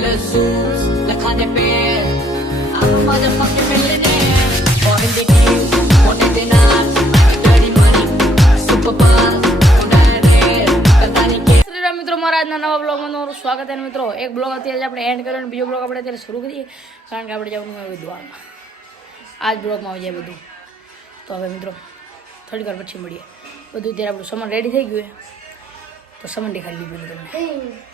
the suits, like on the bed. I'm a motherfucking millionaire. Foreign the news, wanted the nuts, dirty money, super fast, direct, કતાની કે શ્રી રામ મિત્રો મારા આજના નવા બ્લોગમાં તમારું સ્વાગત છે અને મિત્રો એક બ્લોગ અત્યારે આપણે એન્ડ કર્યો અને બીજો બ્લોગ આપણે અત્યારે શરૂ કરીએ કારણ કે આપણે જવાનું હોય દ્વારમાં આ જ બ્લોગમાં આવી જાય બધું તો હવે મિત્રો થોડીક વાર પછી મળીએ બધું અત્યારે આપણું સામાન રેડી થઈ ગયું છે તો સામાન દેખાડી દીધું તમને આ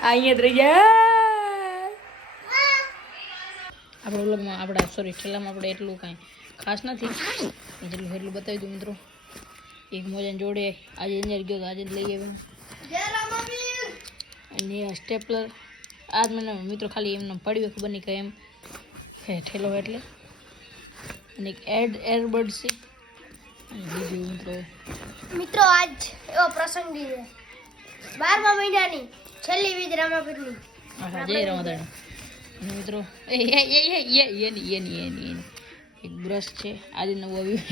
અહીંયા રહી ગયા. આપણા બ્લોગમાં આપણા સોરી ઠેલામાં આપણે એટલું કાંઈ ખાસ નથી. જેટલું એટલું બતાવી દઉં મિત્રો. એક મોજાને જોડે આજે અંદર ગયો તો આજે જ લઈ આવ્યો. અને આ સ્ટેપલર આજ મને મિત્રો ખાલી એમને પડ્યું ખબર નહીં કે એમ. હે ઠેલો એટલે. અને એક એડ એરબડ છે. અને બીજું મિત્રો. મિત્રો આજ એવો પ્રસંગ છે. બારમા મહિનાની. છેલ્લી વીજ રામાપીરની આહા જય રમાદાણ મિત્રો એ એ એ એ એ એની એની એની એની. એક બ્રશ છે. આજે નવું આવ્યું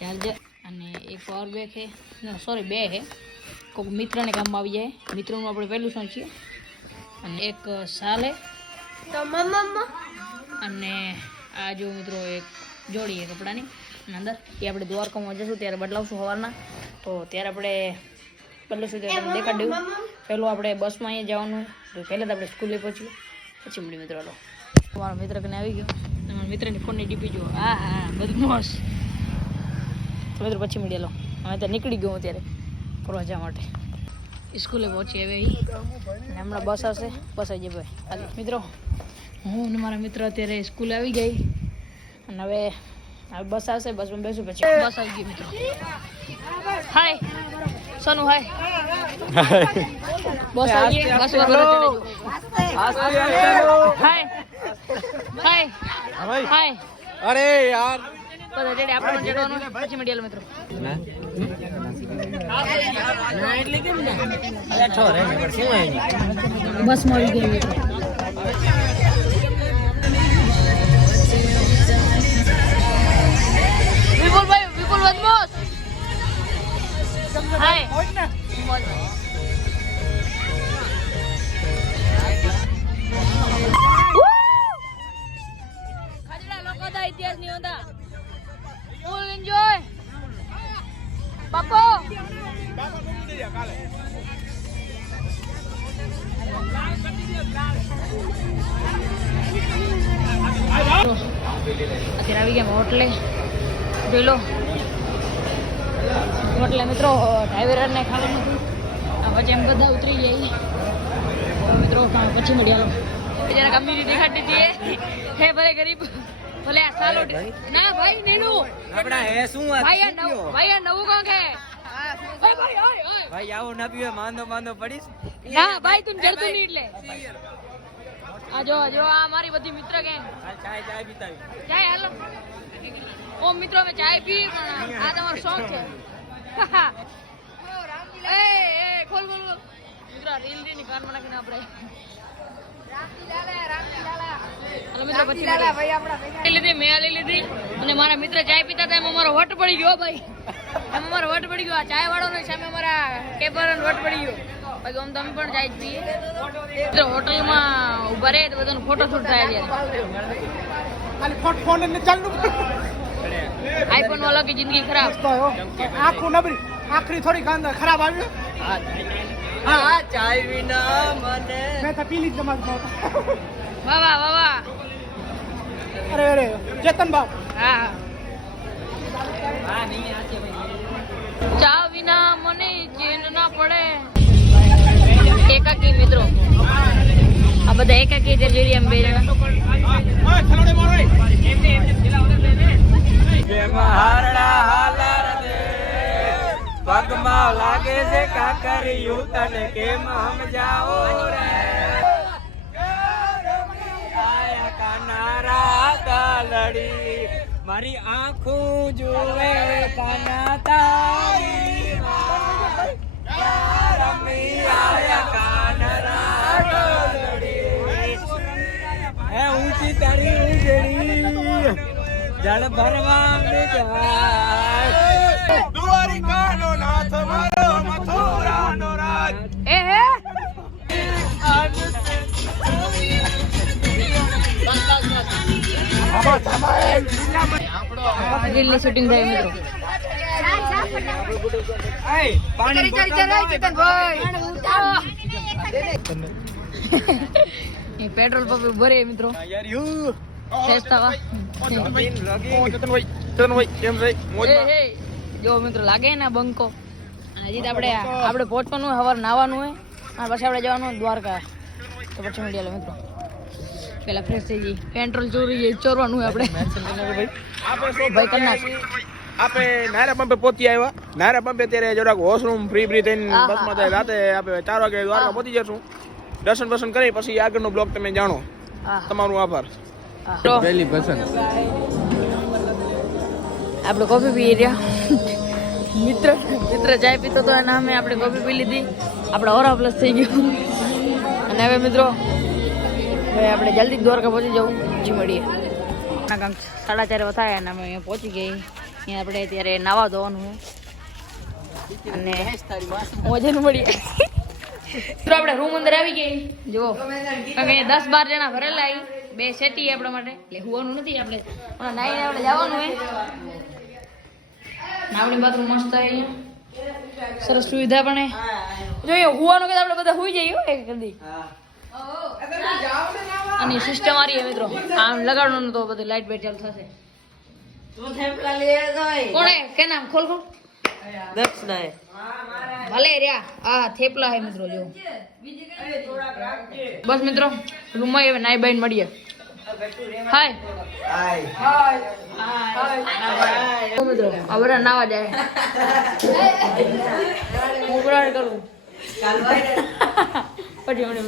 ચાર્જર અને એક પાવર બેક છે. સોરી બે છે. કોઈક મિત્રને કામમાં આવી જાય. મિત્રનું આપણે પહેલું શું છીએ અને એક સાલ. અને આ જો મિત્રો એક જોડી છે કપડાની. અને અંદર એ આપણે દ્વારકામાં જશું ત્યારે બદલાવશું સવારના. તો ત્યારે આપણે બદલાવશું સુધી દેખાડ્યું પહેલું આપણે બસમાં અહીંયા જવાનું. તો પહેલાં તો આપણે સ્કૂલે પહોંચ્યું પછી મળી મિત્રો લો મારો મિત્ર કને આવી ગયો? તમારા મારા મિત્રની ફોનની ડીપી જો હા હા બદમાશ. તો મિત્રો પછી મળી લો હવે ત્યાં નીકળી ગયો અત્યારે ફરવા જવા માટે. સ્કૂલે પહોંચી હવે ઈ. અને હમણાં બસ આવશે. બસ આવી જાય ભાઈ. મિત્રો. હું અને મારા મિત્ર અત્યારે સ્કૂલે આવી ગઈ. અને હવે હવે બસ આવશે બસમાં બેસું પછી. બસ આવી ગઈ મિત્રો. હાય. સોનુ હાય. બસ આવી ગઈ બસ ચડે હાય. હાય. હાય. અરે યાર. બધા ચડે આપણે પણ પછી મળીએ મિત્રો. બસમાં આવી ગઈ. આવી ગયા હોટલે જોઈ લો. હોટલે મિત્રો ડ્રાઈવરને ખાવાનું હતું પછી એમ બધા ઉતરી જાય મિત્રો પછી મળ્યા લો જરા કમ્યુનિટી દેખાડતી હતી હે ભલે ગરીબ. ભલે આ સાલો ના ભાઈ નેનું. આપડા હે શું આ ભાઈ આ નવું ભાઈ આ નવું કોણ કે? ભાઈ ભાઈ ઓય ઓય. ભાઈ આવો ના પીવે માંદો માંદો પડીશ. ના ભાઈ તું જડતું નહીં એટલે. આ જો જો આ મારી બધી મિત્ર ગેંગ. હાલ ચાય ચાય પીતાવી. ચાય હાલો. ઓ મિત્રો અમે ચાય પી પણ આ તમારો શોખ છે. એ એ ખોલ ખોલ ખોલ. મિત્રો રીલની કાનમાં નાખીને આપણે. હાલો મિત્રો પછી મળીએ. લઈ લીધી મેં લીધી. અને મારા મિત્ર ચાય પીતા હતા એમાં મારો વટ પડી ગયો ભાઈ. એમાં મારો વટ પડી ગયો. આ ચાય વાળો ને સામે મારા કેબર વટ પડી ગયો. બાકી આમ તમે પણ જાય છીએ. હોટલમાં ઊભા રહે તો બધાનો ફોટો શૂટ થાય છે. આઈફોન વાળો કે જિંદગી ખરાબ. આખું નબળી. આખરી થોડી ગંધ ખરાબ આવ્યું હા. ચાય વિના મને. મેં તો પીલી જ તમારી વાહ વાહ વાહ વાહ. અરે અરે ચેતન બાપ. હા. ચા વિના મને ચેન ના પડે. એકાકી મિત્રો. આ બધા એકાકી છે જોઈ રહ્યા બે લાગે છે કાકરિયું તને કેમ સમજાવો રે. આયા કાનારા તાલડી મારી આંખું જોવે કાના તારી. જળ ભરવા દ્વારિકા નો નાથ મારો મથુરા નો રાજ. એ શૂટિંગ થાય મિત્રો. પેટ્રોલ પંપ ભરે મિત્રો. જો મિત્રો લાગે ને બંકો. અને હજી આપણે આપણે પહોંચવાનું હોય સવારે નાવાનું હોય અને પછી આપણે જવાનું હોય દ્વારકા. તો પછી મળી લે મિત્રો. પેલા ફ્રેશ થઈ ગઈ પેટ્રોલ ચોરી ચોરવાનું હોય આપણે. ભાઈ. કરી નાખ આપણે નાયરા પંપે પહોંચી આવ્યા. નારા પંપે ત્યારે જરાક વોશરૂમ ફ્રી ફ્રી થઈને બસમાં થાય. રાતે આપણે ચાર વાગે દ્વારકા પહોંચી જશું. દર્શન દર્શન કરી પછી આગળનો બ્લોગ તમે જાણો. તમારો આભાર. તો પહેલી પસંદ આપણે કોફી પી રહ્યા. મિત્ર મિત્ર ચાય પીતો તો એના અમે આપણે કોફી પી લીધી. આપણે ઓરા પ્લસ થઈ ગયું. અને હવે મિત્રો હવે આપણે જલ્દી દ્વારકા પહોંચી જવું. જી મળીએ. સાડા ચાર વધારે અને અમે અહીંયા પહોંચી ગઈ આપણે ત્યારે નાવા ધોવાનું. અને મોજે મળી તો આપણે રૂમ અંદર આવી ગઈ. જુઓ. કારણ કે દસ બાર જણા ભરેલા આવી બે સેટી આપણા માટે. એટલે હોવાનું નથી આપણે નાઈને આપણે જવાનું હે નાવડી બાથરૂમ મસ્ત આવી અહીંયા. સરસ સુવિધા પણ જોઈએ હોવાનું કે આપણે બધા હોઈ જઈએ હો એક કદી અને સિસ્ટમ આરી મિત્રો. આમ લગાડવાનું તો બધું લાઈટ બેટ ચાલુ થશે. કોણે? કે નામ? ખોલ ખોલ. ભલે રહ્યા આ થેપલા હે મિત્રો જો બસ મિત્રો રૂમમાં હવે નાઈ બાઈને મળીએ. હાય. હાય. મિત્રો આ નાવા જાય. હું ઉભરાડ કરું. પછી મને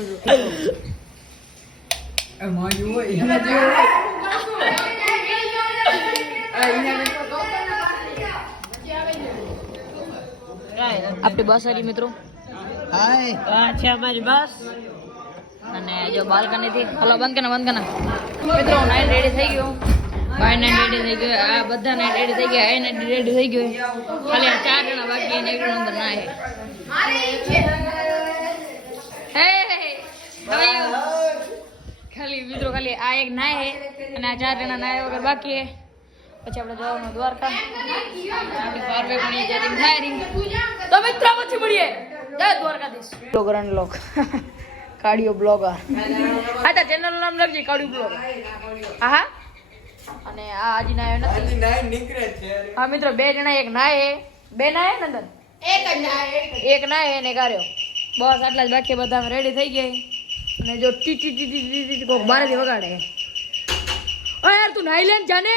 આપણી બસ આવી મિત્રો. અને જો બાલ્કની થી હલો બંધ કરના બંધ કરના મિત્રો નાઇટ રેડી થઈ ગયો. બાય નાઇટ રેડી થઈ ગયો. આ બધા નાઇટ રેડી થઈ ગયા. આ નાઇટ રેડી થઈ ગયો. ખાલી આ ચાર જણા બાકી એને એકલો અંદર ના હે હે ખાલી મિત્રો ખાલી આ એક નાય હે અને આ ચાર જણા નાય વગર બાકી હે પછી આપણે જવાનું દ્વારકા. તો મિત્રો પછી મળીએ. જય દ્વારકાધીશ. બ્લોગર એન્ડ લોક કાર્ડિયો બ્લોગર હા તો ચેનલ નામ લખજે કાર્ડિયો બ્લોગર હા હા અને આ હજી નાયો નથી. હા મિત્રો બે જણા એક નાય. બે નાય એક જ અંદર એક નાય. એને કાર્યો. બસ આટલા જ બાકી બધા રેડી થઈ ગયા. અને જો ટી ટી ટી ટી ટી કોક બારેથી વગાડે. ઓ યાર તું નાઈ લે જાને?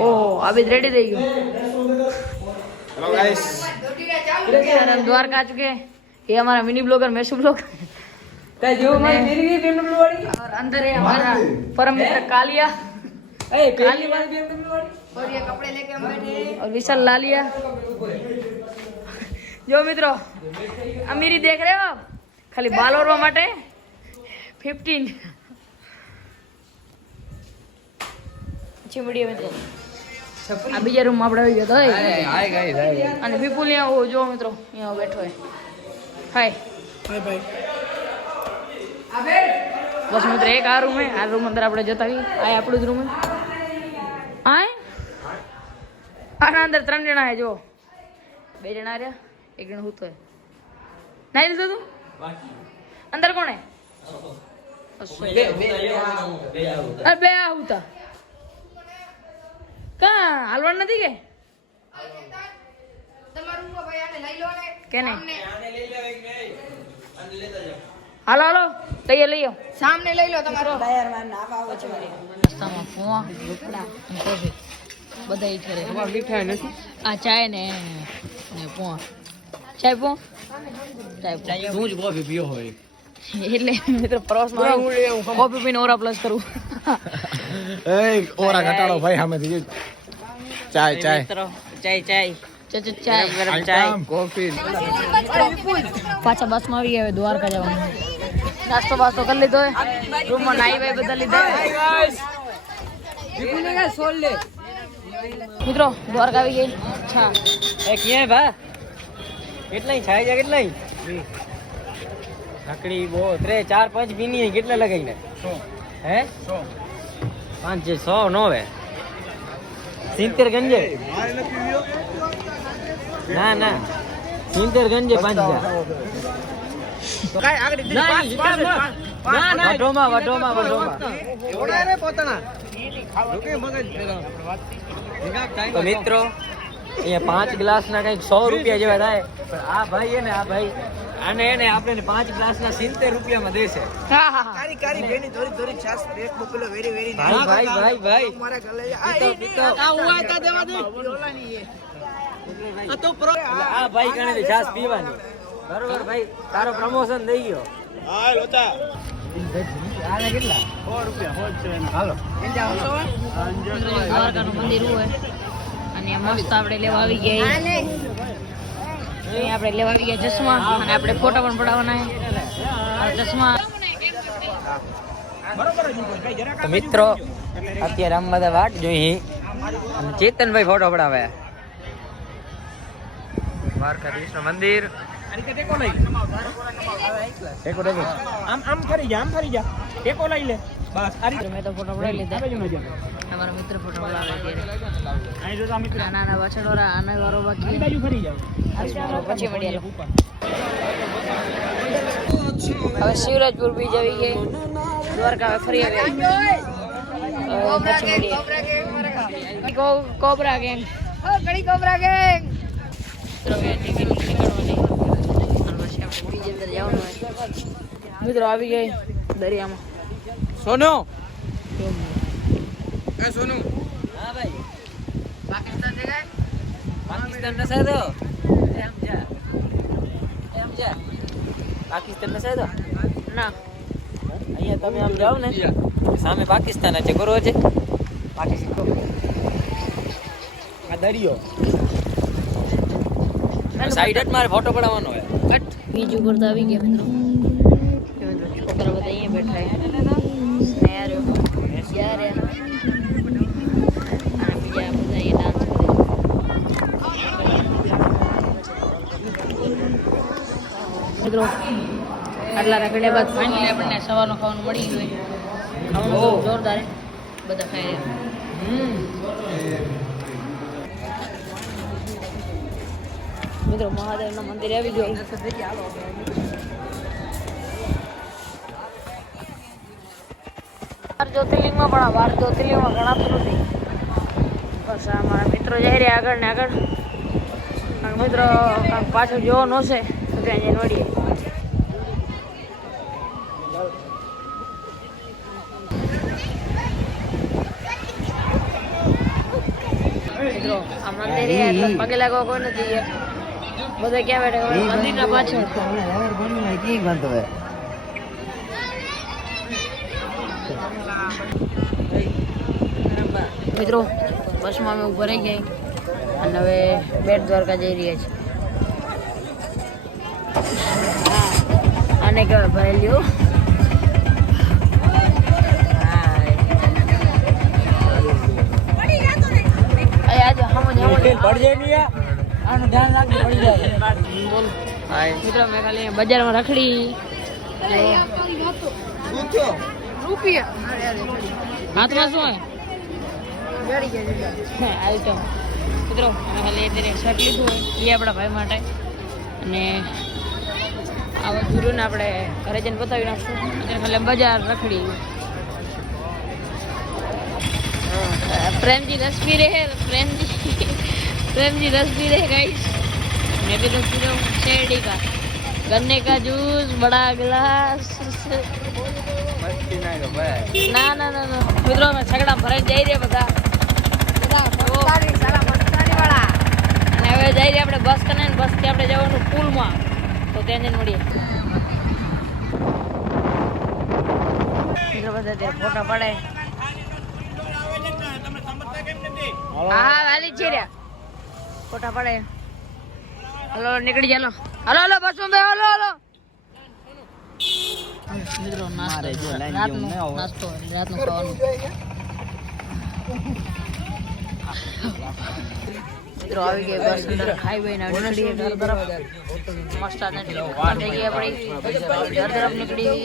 ઓહ આ બી રેડી થઈ ગયું હેલો ગાઈસ और हम द्वारका आ चुके हैं ये हमारा मिनी ब्लॉगर मैशू ब्लॉग और अंदर है हमारा परम मित्र कालिया और विशाल लालिया जो મિત્રો અમીરી દેખ रहे हो आप ખાલી બાલ ઓરવા માટે 15 પછી મિત્રો આ બીજા રૂમ આપણે આવી ગયો તો અને વિપુલ અહીંયા જો મિત્રો અહીંયા બેઠો હોય. હાય. બાય બાય બસ મિત્ર એક આ રૂમ હે આ રૂમ અંદર આપણે જતા આવીએ. આ આપણું જ રૂમ હે આય આના અંદર ત્રણ જણા હે જો બે જણા રહ્યા એક જણ હૂતો હે ના લીધું તું? અંદર કોણ બે આ હુતા કા હાલવાનું નથી કે? કેને હાલો હાલો લઈએ લઈએ સામને લઈ લો તમારો. રસ્તામાં ફોવા ઢોકળા બધા ઈ કરે આ ચાય ને ને પોવા ચાય પો. ચાય પો. જ કોફી પીયો હોય. એટલે મિત્રો પ્રવાસમાં કોફી પીને ઓરા પ્લસ કરું. એ ઓરા ઘટાડો ભાઈ સામેથી ચાય ચાય ચાય. ચાય ચાય. પાછા બસમાં આવી ગયા દ્વારકા જવાનું. નાસ્તો બાસ્તો કરી લીધો રૂમમાં નાઈ ભાઈ બધા લીધા મિત્રો દ્વારકા આવી ગઈ. અચ્છા. એ કે ભા? કેટલાય છાય છે કેટલાય? લાકડી બો ત્રે ચાર પાંચ બીની કેટલા લગાઈને હે? પાંચ સો નો હવે સિત્તેર ગંજે? ના ના. સિત્તેર ગંજે પાંચ વઢોમાં વઢોમાં વઢોમાં. તો મિત્રો અહીંયા પાંચ ગ્લાસ ના કંઈક સો રૂપિયા જેવા થાય. પણ આ ભાઈ ને આ ભાઈ આને એને આપણે પાંચ ગ્લાસ ના સિત્તેર રૂપિયામાં દેશે ભાઈ ભાઈ ભાઈ ભાઈ. એટલે આ ભાઈ કણે છાસ પીવાની. બરોબર ભાઈ તારો પ્રમોશન થઈ ગયો. હા લોચા. આને કેટલા? હાલો. મિત્રો દ્વારકાનું મંદિર હોય. અને મસ્ત આપણે લેવા આવી ગયા. આપણે લેવા આવી ગયા અને આપણે ફોટો પણ પડાવવાના ચશ્મા તો મિત્રો, અત્યારે આમ બધા વાટ જોઈ અને ચેતનભાઈ ફોટો પડાવે. દ્વારકા કૃષ્ણ મંદિર. ટેકો ટેકો આમ આમ ફરી જા, આમ ફરી જા. ટેકો લઈ લે. મેં તો ફોટો પડાવી લીધા. અમારા મિત્ર ફોટો પડાવે મિત્ર. નાના નાના વાછડોરા આના વારો બાકી. બાજુ ફરી જાવ પછી મળીએ. હવે શિવરાજપુર બીજ આવી ગઈ. દ્વારકા હવે ફરી આવી મળીએ. કો- કોબરા ગેંગ. ઘણી કોબરા ગેંગ. મિત્રો આવી ગઈ દરિયામાં. સોનો? એ સોનુ. હા ભાઈ. પાકિસ્તાન દેખાય પાકિસ્તાન નસાય દો એમ જા એમ જા પાકિસ્તાન નસાય સાદો ના. અહીંયા તમે આમ જાઓ ને સામે પાકિસ્તાન છે. કરો છે. પાકિસ્તાન. આ દરિયો. સાઈડ જ મારે ફોટો પડાવવાનો હોય. કટ બીજું ઉપર તો આવી ગયા મિત્રો કે મિત્રો છોકરા બધા અહીંયા બેઠા છે સ્નેહ રહ્યો યાર અને બીજા બધા અહીંયા ડાન્સ મિત્રો. આટલા રખડ્યા બાદ ફાઇનલી આપણને સવારનું ખાવાનું મળી ગયું ખાવાનું બહુ જોરદાર બધા ખાઈ રહ્યા. મિત્રો મહાદેવના મંદિરે આવી ગયો. બાર જ્યોતિર્લિંગમાં પણ આ બાર જ્યોતિર્લિંગમાં ગણાતું નથી. બસ આ મિત્રો જઈ રહ્યા આગળ. ને આગળ મિત્રો પાછું પાછળ જોવો ન છે તો ત્યાં જઈને મળીએ મિત્રો આ મંદિર છે એટલે પગે લાગવા કોઈ નથી બધા ક્યાં બેઠા મંદિરના પાછળ. મિત્રો બસમાં અમે ઊભા રહી ગયા. અને હવે બેટ દ્વારકા જઈ રહ્યા છીએ. આને કહેવાય ભરેલ્યું મિત્રો મેં ખાલી બજારમાં રખડી. હાથમાં શું હોય? મિત્રો અમે ખાલી અત્યારે શર્ટ લીધું હોય એ આપણા ભાઈ માટે. અને આ બધું આપણે ઘરે જઈને બતાવી નાખશું. અત્યારે ખાલી બજાર રખડી. પ્રેમજી પી રહે પ્રેમજી. प्रेमजी रस पी रहे गाइस मैं भी रस पी रहा हूँ शेरडी का गन्ने का जूस बड़ा गिलास મસ્તી ના ગયો ભાઈ ના ના ના ના મિત્રો અમે છગડા ભરાઈ જઈ રહ્યા બધા અને હવે જઈ રહ્યા આપણે બસ કરીને બસ થી આપણે જવાનું પુલમાં તો ત્યાં જઈને મળીએ મિત્રો બધા ત્યાં ફોટા પડાય હા હા વાલી જ છે રહ્યા ફોટા પડે. હલો નીકળી ચાલો હલો. હલો બસ બે હલો હલો. મિત્રો નાસ્તો રાતનો જેવું ન હોય. નાસ્તો રાતનું ખાવાનું. મિત્રો આવી ગયા બસ અંદર ખાઈ બઈને હવે નીકળીએ ઘર તરફ. મસ્ત થઈ ગઈ આપણી. ઘર તરફ નીકળી.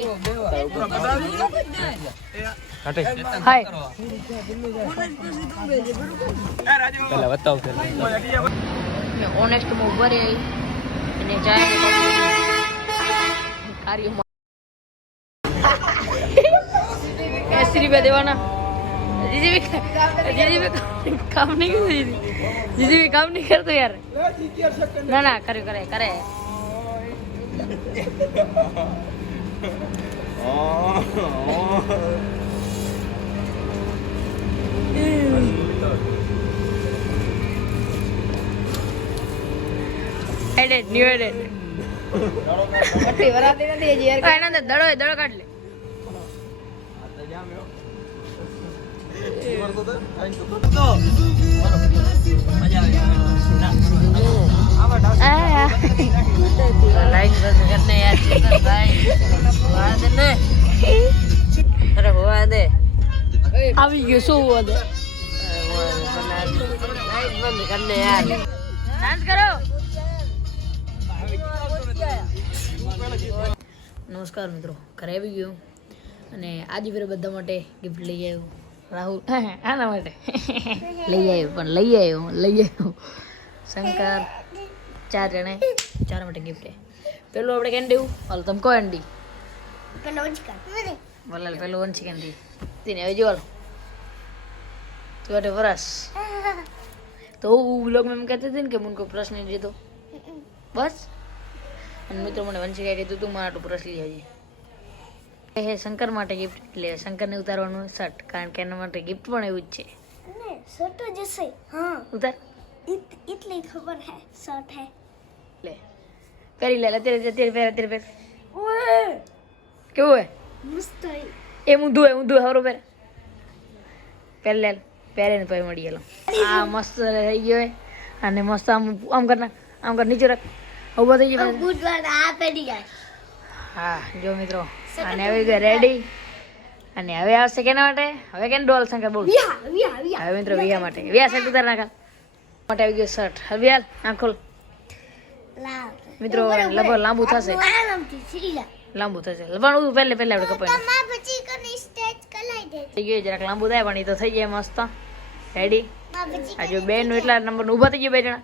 ઓનેસ્ટમાં ઊભા રહી અને જાય કાર્યમાં. એસી રૂપિયા દેવાના. જીજી જીજી કામ નહીં કરતું જીજી. જીજી કામ નહીં કરતો યાર. ના ના કરે કરે કરે. એડેડ ન્યુ એડેડ એના અંદર દડો એ દડો કાઢ લે. આવી ગયો શું હોવા દે? બંધ કરને યાર ડાન્સ કરો. નમસ્કાર મિત્રો ઘરે આવી ગયો. અને આજે ફેર બધા માટે ગિફ્ટ લઈ આવ્યો. રાહુલ. આના માટે. લઈ આવ્યો પણ લઈ આવ્યો લઈ આવ્યો. શંકર ચાર જણે ચાર માટે ગિફ્ટ પેલું આપણે કેન્ડી દેવું? હાલ તમે કહો એન્ડી વલાલ પેલું વન છે કેન્ડી તેને હવે જોવાલો તું અટે વરસ. તો હું બ્લોગમાં એમ કહેતી હતી ને કે મને કોઈ પ્રશ્ન નહીં દીધો બસ. અને મિત્રો મને વંશીકાએ કીધું તું મારા બ્રશ લઈ આવજે. હે શંકર માટે ગિફ્ટ એટલે શંકરને ઉતારવાનું શર્ટ કારણ કે એના માટે ગિફ્ટ પણ એવું જ છે. શર્ટ જશે હા. ઉતાર. એટલી ખબર હે શર્ટ હે. લે. પહેરી લે અત્યારે અત્યારે પહેર અત્યારે પહેર. કેવું હે મસ્ત એ ઊંધું હે ઊંધું હરો પહેર. પહેર લે પહેરે ને પછી મળી ગયેલો. આ મસ્ત થઈ ગયો અને મસ્ત આમ આમ કરના આમ કર નીચે રાખ. ઊભો થઈ ગયો. ગુડ આ પેડી જાય. હા જો મિત્રો અને હવે રેડી અને હવે આવશે કેના માટે? હવે કેને ડોલ શંકર બહુ હવે મિત્રો વિયા માટે. વિયા શર્ટ ઉતાર નાખા. માટે આવી ગયો શર્ટ. હવે હાલ આંખોલ મિત્રો લગભગ લાંબુ થશે. લાંબુ થશે. પણ પહેલે પહેલે આપણે કપાઈ થઈ ગયો જરાક લાંબુ થાય પણ એ તો થઈ જાય મસ્ત. રેડી આજે બેન એટલા નંબર ઊભા થઈ ગયો બે જણા.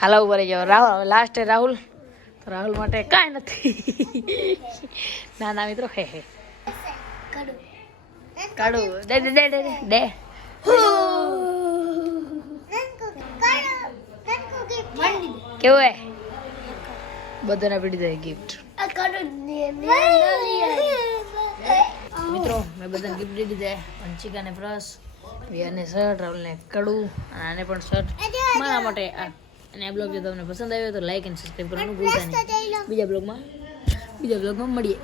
હાલો ઊભા રહી જાઓ રાહુલ. લાસ્ટ રાહુલ રાહુલ માટે કાંઈ નથી. ના ના, મિત્રો, હે હે. કાઢું. દે દે દે દે કેવું હે? બધાને પીડી દીધા ગિફ્ટ મિત્રો, મેં બધાને ગિફ્ટ દીધી છે. પંચિકા ને બ્રશ વિયાને શર્ટ રાહુલને કડું અને આને પણ શર્ટ મારા માટે આ અને આ બ્લોગ જો તમને પસંદ આવ્યો તો લાઈક અને સબસ્ક્રાઈબ કરવાનું ભૂલતા નહીં. બીજા બ્લોગમાં બીજા બ્લોગમાં મળીએ.